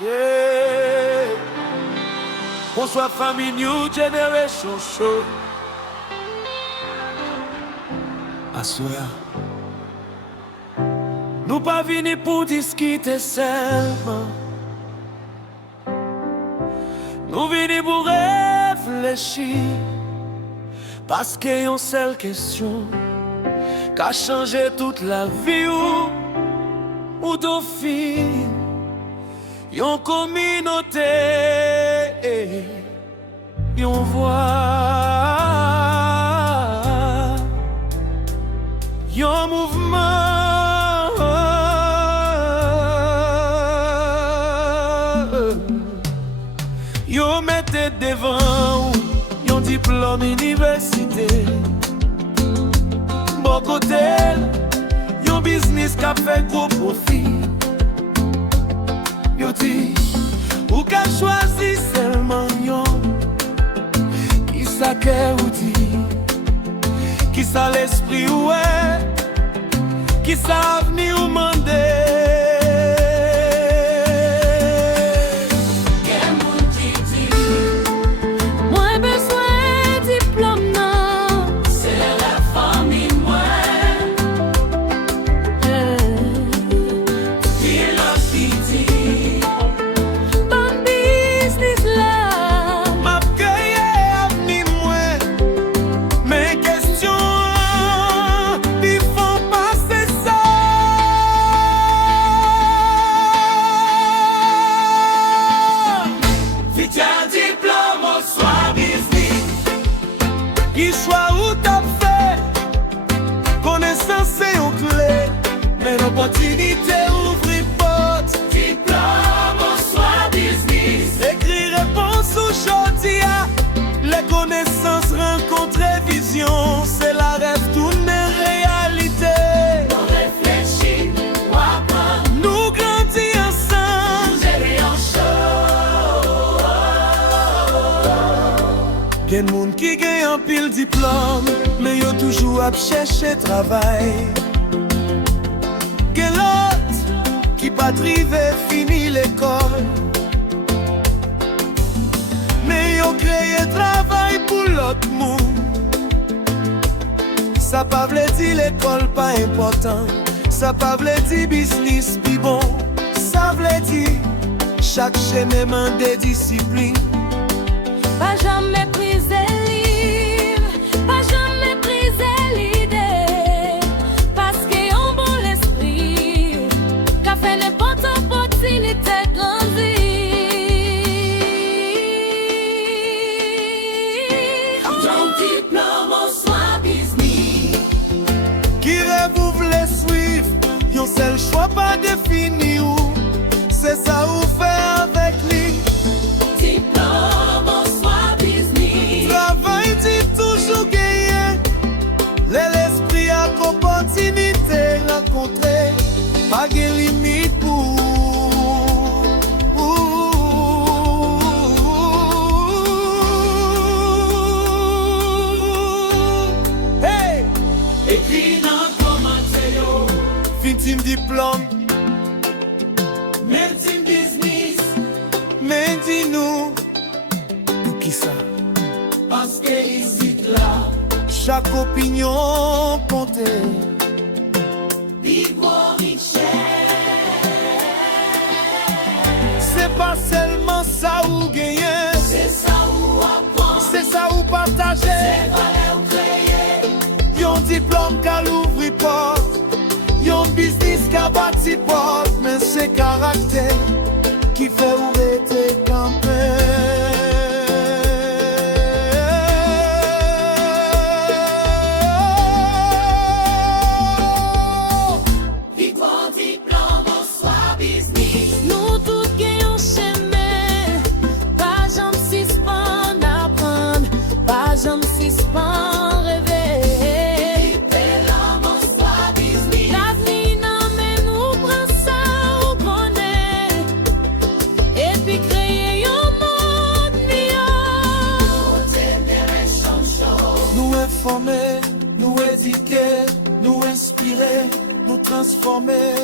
Yeah. Bonsoir famille New Generation Show. Assoya. Nous pas venus pour discuter seulement. Nous venons pour réfléchir. Parce qu'il y a une seule question qui a changé toute la vie ou dauphine. Yon communauté, yon voix, yon mouvement, yon mette devant yon diplôme université. Bon côté, yon business qui a fait gros profit. Yo dit, ou qu'a choisi seulement yon. Qui sa que ou dit, qui sa l'esprit ou est, qui sa avenir ou mandé. Qui soit où t'as fait, connaissance c'est une clé, mais l'opportunité ouvre porte. Diplôme ou soit business, écrit réponse aujourd'hui. Les connaissances rencontrent vision, c'est la rêve tourner réalité. On réfléchit, on apprend, nous grandis ensemble, j'ai en chaud. Bien de monde qui gagne un pile diplôme, mais yo toujours à chercher travail. Quel autre qui pas trivé fini l'école, mais yo créé travail pour l'autre monde. Ça pas veut dire l'école pas important, ça pas veut dire business plus bon, ça veut dire chaque chaîne demande des disciplines. Pas jamais prise livre, pas jamais prise l'idée. Parce qu'il y a un bon esprit, qu'a fait n'importe opportunité grandir. Ton diplôme ou soit business. Qui rêve vous voulez suivre, yon seul choix pas défini ou c'est ça ou fait avec lui. Diplôme ou soit business. Travail dit toujours gagner, l'esprit a qu'opportunité rencontrer, pas de limite pour. Hey! Écris dans commentaire, fin team diplôme, même team business, mais dis-nous, pour qui ça? Parce que ici là, chaque opinion compte. C'est pas seulement ça ou gagner, C'est ça ou apprendre, c'est ça ou partager. c'est valeur créer. Yon diplôme qu'a l'ouvri porte, yon business qu'a bâti porte, mais c'est caractère qui fait ou rester campé. Victoire, diplôme ou soit business. Nous tous gagnons chemin. Pas jamais suspendre apprendre, pas jamais suspendre rêver. Diplôme ou soit business. L'avenir non mais nous prend ça ou connaît. Et puis créer un monde meilleur. Nous informer, nous éduquer, nous inspirer, nous transformer.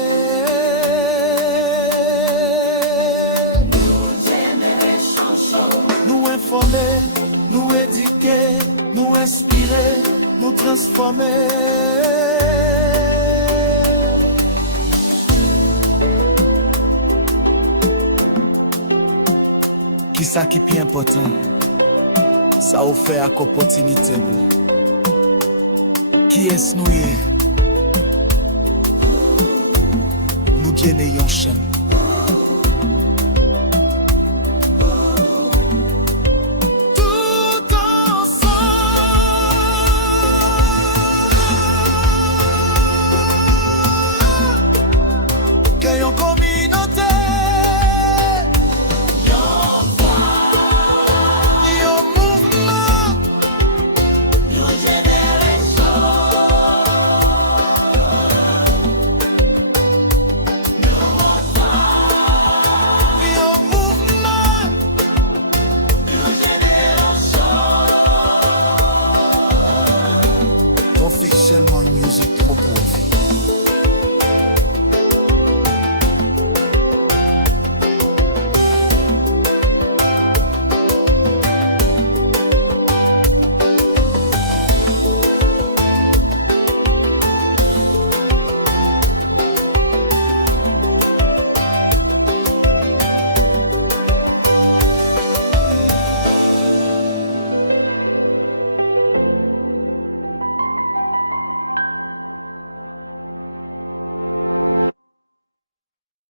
transformer. Qui ça qui est important? Ça offre à opportunité. Qui est-ce nous? Nous gagnons chaîne. Officiellement musique trop profite.